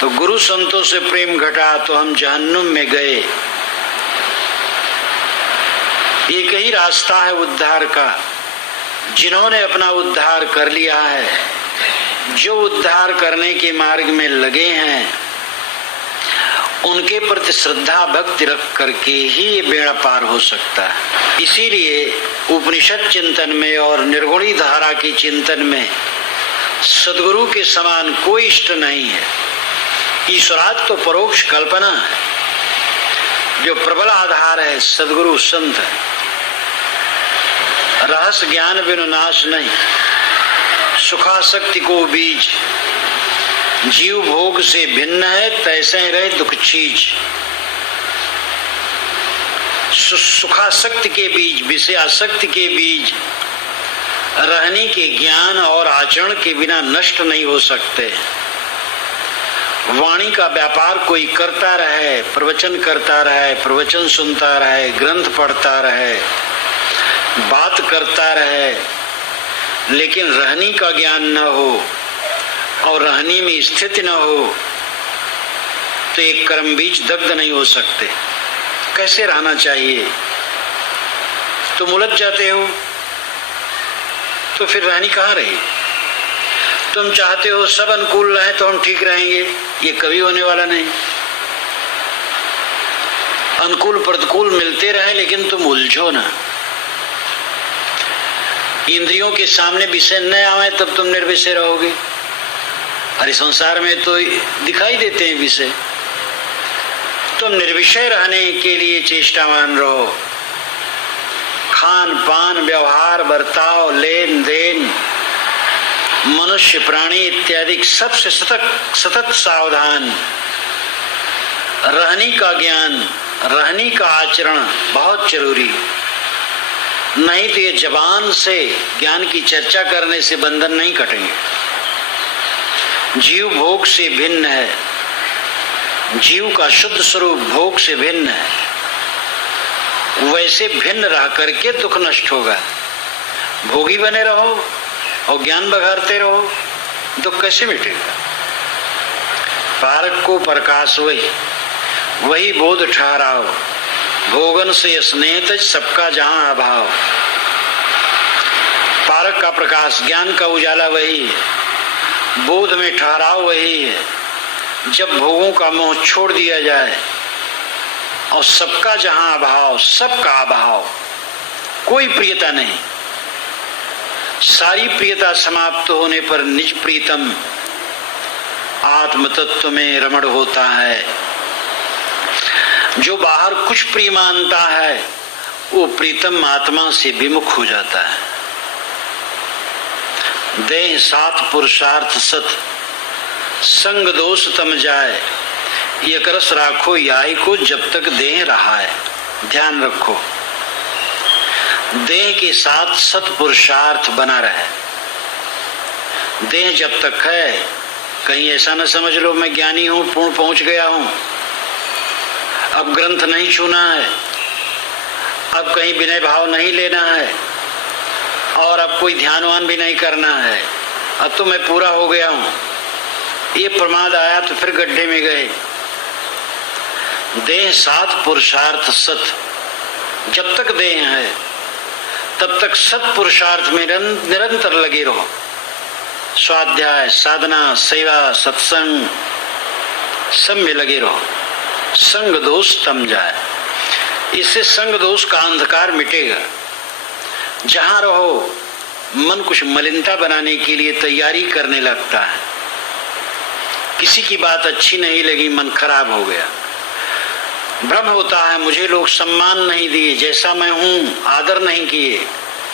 तो गुरु संतों से प्रेम घटा तो हम जहन्नुम में गए। एक ही रास्ता है उद्धार का। जिन्होंने अपना उद्धार कर लिया है, जो उद्धार करने के मार्ग में लगे हैं, उनके प्रति श्रद्धा भक्ति रख करके ही ये बेड़ा पार हो सकता है। इसीलिए उपनिषद चिंतन में और निर्गुणी धारा के चिंतन में सद्गुरु के समान कोई इष्ट नहीं है। ईश्वरात् तो परोक्ष कल्पना है, जो प्रबल आधार है सद्गुरु संत है। रहस्य ज्ञान बिनु नाश नहीं, सुखासक्ति को बीज, जीव भोग से भिन्न है, तैसे रहे दुख चीज। सुखासक्ति के बीज, विषय आसक्ति के बीज रहने के ज्ञान और आचरण के बिना नष्ट नहीं हो सकते। वाणी का व्यापार कोई करता रहे, प्रवचन करता रहे, प्रवचन सुनता रहे, ग्रंथ पढ़ता रहे, बात करता रहे, लेकिन रहनी का ज्ञान न हो और रहनी में स्थिति न हो तो एक कर्म बीज दग्ध नहीं हो सकते। कैसे रहना चाहिए? तुम उलझ जाते हो, तो फिर रहनी कहाँ रही। तुम चाहते हो सब अनुकूल रहे तो हम ठीक रहेंगे, ये कभी होने वाला नहीं। अनुकूल प्रतिकूल मिलते रहे लेकिन तुम उलझो ना। इंद्रियों के सामने विषय न आवे तब तुम निर्विषय रहोगे। अरे संसार में तो दिखाई देते हैं विषय। तुम निर्विषय रहने के लिए चेष्टावान रहो। खान पान, व्यवहार, बर्ताव, लेन देन, मनुष्य प्राणी इत्यादि सबसे सतत सावधान रहने का ज्ञान, रहने का आचरण बहुत जरूरी। नहीं तो ये जबान से ज्ञान की चर्चा करने से बंधन नहीं कटेंगे। जीव भोग से भिन्न है, जीव का शुद्ध स्वरूप भोग से भिन्न है। वैसे भिन्न रह करके दुख नष्ट होगा। भोगी बने रहो और ज्ञान बघारते रहो, दुख कैसे मिटेगा। पारक को प्रकाश वही बोध ठहराओ, भोगन से स्नेह तज सबका जहां अभाव। पारक का प्रकाश, ज्ञान का उजाला वही है, बोध में ठहराव वही है। जब भोगों का मोह छोड़ दिया जाए और सबका जहां अभाव, सबका अभाव, कोई प्रियता नहीं, सारी प्रियता समाप्त होने पर निज प्रीतम आत्म तत्व में रमण होता है। जो बाहर कुछ प्रिय मानता है वो प्रीतम आत्मा से विमुख हो जाता है। देह सात पुरुषार्थ सत, संग दोष तम जाए, एक रस राखो याई को जब तक देह रहा है। ध्यान रखो, देह के साथ सत पुरुषार्थ बना रहे। देह जब तक है, कहीं ऐसा न समझ लो मैं ज्ञानी हूं, पूर्ण पहुंच गया हूं, अब ग्रंथ नहीं छूना है, अब कहीं विनय भाव नहीं लेना है और अब कोई ध्यानवान भी नहीं करना है, अब तो मैं पूरा हो गया हूं। ये प्रमाद आया तो फिर गड्ढे में गए। देह सात पुरुषार्थ सत, जब तक देह है तब तक सत पुरुषार्थ में निरंतर लगे रहो। स्वाध्याय, साधना, सेवा, सत्संग सब में लगे रहो। संग दोष तम जाए, इससे संग दोष का अंधकार मिटेगा। जहां रहो मन कुछ मलिनता बनाने के लिए तैयारी करने लगता है। किसी की बात अच्छी नहीं लगी, मन खराब हो गया। भ्रम होता है मुझे लोग सम्मान नहीं दिए, जैसा मैं हूं आदर नहीं किए,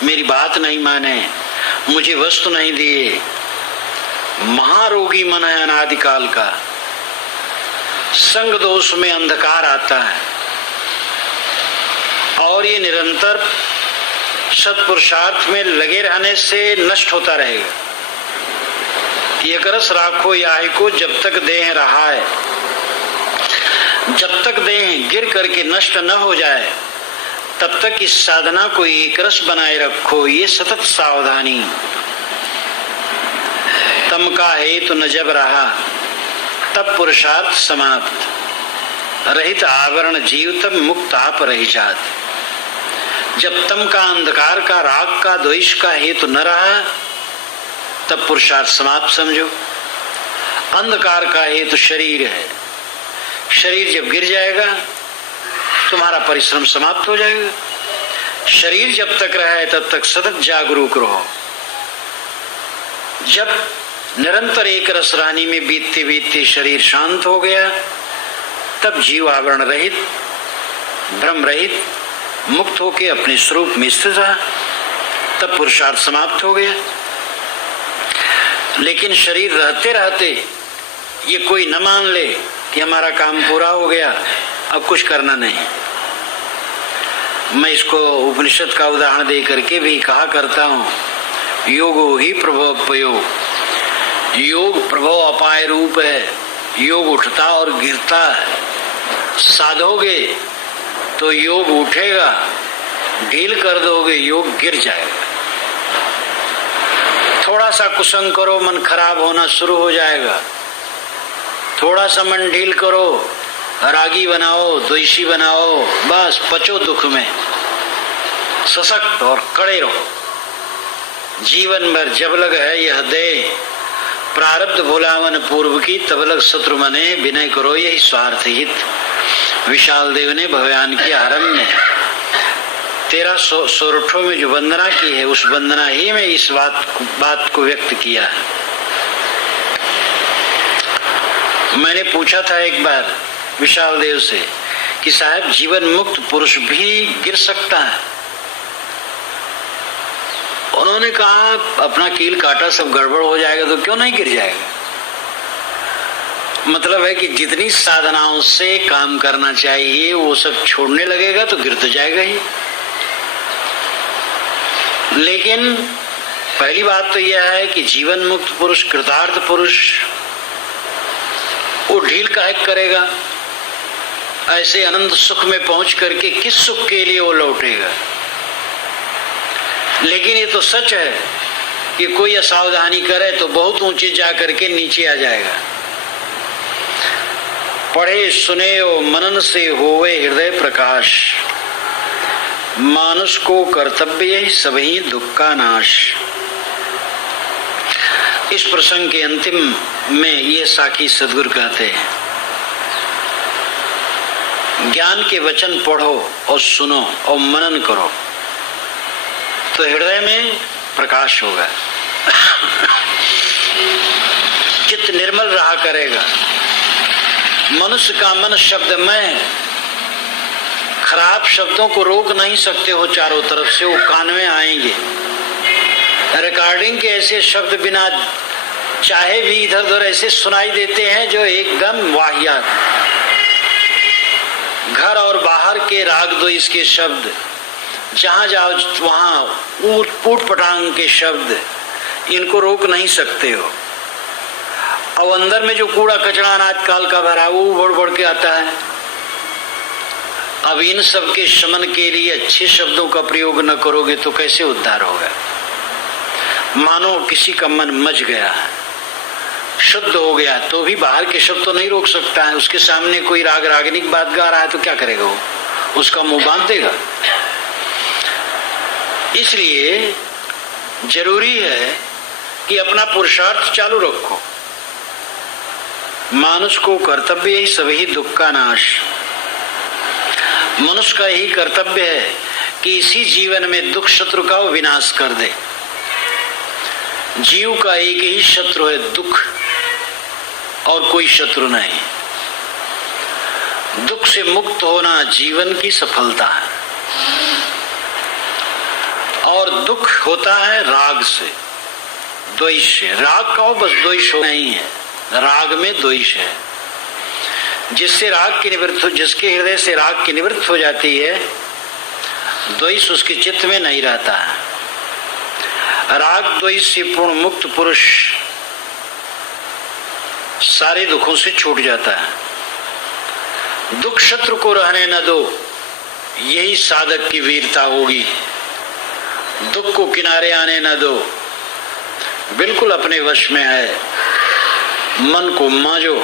मेरी बात नहीं माने, मुझे वस्तु नहीं दिए। महारोगी मन है अनादिकाल का। संग दोष में अंधकार आता है और ये निरंतर सत्पुरुषार्थ में लगे रहने से नष्ट होता रहेगा। एक रस राखो याही को जब तक देह रहा है, जब तक देह गिर करके नष्ट न हो जाए तब तक इस साधना को एक रस बनाए रखो। ये सतत सावधानी। तम का हेतु न जब रहा तब पुरुषार्थ समाप्त, रहित आवरण जीव तब मुक्त आप रही जात। जब तम का, अंधकार का, राग का, द्वेष का हेतु न रहा तब पुरुषार्थ समाप्त समझो। अंधकार का हेतु शरीर है, शरीर जब गिर जाएगा तुम्हारा परिश्रम समाप्त हो जाएगा। शरीर जब तक रहे तब तक सतत जागरूक रहो। जब निरंतर एक रस रानी में बीतते बीतते शरीर शांत हो गया तब जीव आवरण रहित, भ्रम रहित, मुक्त होके अपने स्वरूप में स्थित रहा, तब पुरुषार्थ समाप्त हो गया। लेकिन शरीर रहते रहते ये कोई न मान ले कि हमारा काम पूरा हो गया, अब कुछ करना नहीं। मैं इसको उपनिषद का उदाहरण दे करके भी कहा करता हूं, योगो ही प्रभव अपयोग। योग प्रभव अपाय रूप है। योग उठता और गिरता है। साधोगे तो योग उठेगा, ढील कर दोगे योग गिर जाएगा। थोड़ा सा कुसंग करो मन खराब होना शुरू हो जाएगा। थोड़ा सा मन ढील करो, रागी बनाओ, द्वेषी बनाओ, बस पचो दुख में। सशक्त और कड़े रहो। जीवन भर जब लग है यह दे, प्रारब्ध भुलावन पूर्व की तब लग शत्रु मने, विनय करो यही स्वार्थ हित। विशाल देव ने भव्यान के आरंभ में 13 सोरठों में जो वंदना की है, उस वंदना ही में इस बात को व्यक्त किया है। मैंने पूछा था एक बार विशाल देव से कि साहब जीवन मुक्त पुरुष भी गिर सकता है? उन्होंने कहा अपना कील काटा सब गड़बड़ हो जाएगा तो क्यों नहीं गिर जाएगा। मतलब है कि जितनी साधनाओं से काम करना चाहिए वो सब छोड़ने लगेगा तो गिर तो जाएगा ही। लेकिन पहली बात तो यह है कि जीवन मुक्त पुरुष, कृतार्थ पुरुष, वो ढील काहे करेगा? ऐसे अनंत सुख में पहुंच करके किस सुख के लिए वो लौटेगा? लेकिन ये तो सच है कि कोई असावधानी करे तो बहुत ऊंचे जा करके नीचे आ जाएगा। पढ़े सुने ओ मनन से होवे हृदय प्रकाश, मानुष को कर्तव्य सभी दुख का नाश। इस प्रसंग के अंतिम में ये साखी सद्गुरु कहते हैं, ज्ञान के वचन पढ़ो और सुनो और मनन करो तो हृदय में प्रकाश होगा, चित्त निर्मल रहा करेगा। मनुष्य का मन शब्दमय, खराब शब्दों को रोक नहीं सकते हो, चारों तरफ से वो कान में आएंगे। रिकॉर्डिंग के ऐसे शब्द बिना चाहे भी इधर उधर ऐसे सुनाई देते हैं जो एकदम वाहियात। घर और बाहर के राग द्वेष के शब्द, जहां जाओ वहां ऊट पटांग के शब्द, इनको रोक नहीं सकते हो। और अंदर में जो कूड़ा कचरा अनाज काल का भरा वो बढ़ बढ़ के आता है। अब इन सब के शमन के लिए अच्छे शब्दों का प्रयोग न करोगे तो कैसे उद्धार होगा? मानो किसी का मन मच गया, शुद्ध हो गया, तो भी बाहर के शब्द तो नहीं रोक सकता है। उसके सामने कोई राग रागनिक बात गा रहा है तो क्या करेगा वो? उसका मुंह बांध देगा। इसलिए जरूरी है कि अपना पुरुषार्थ चालू रखो। मानुष को कर्तव्य ही सभी दुख का नाश। मनुष्य का यही कर्तव्य है कि इसी जीवन में दुख शत्रु का विनाश कर दे। जीव का एक ही शत्रु है दुख, और कोई शत्रु नहीं। दुख से मुक्त होना जीवन की सफलता है। और दुख होता है राग से, द्वेष से। राग का बस द्वेष नहीं है, राग में द्वेष है। जिससे राग की निवृत्त, जिसके हृदय से राग की निवृत्त हो जाती है, द्वेष उसके चित्त में नहीं रहता है। राग द्वेष से पूर्ण मुक्त पुरुष सारे दुखों से छूट जाता है। दुख शत्रु को रहने न दो, यही साधक की वीरता होगी। दुख को किनारे आने न दो, बिल्कुल अपने वश में है। मन को मांझो,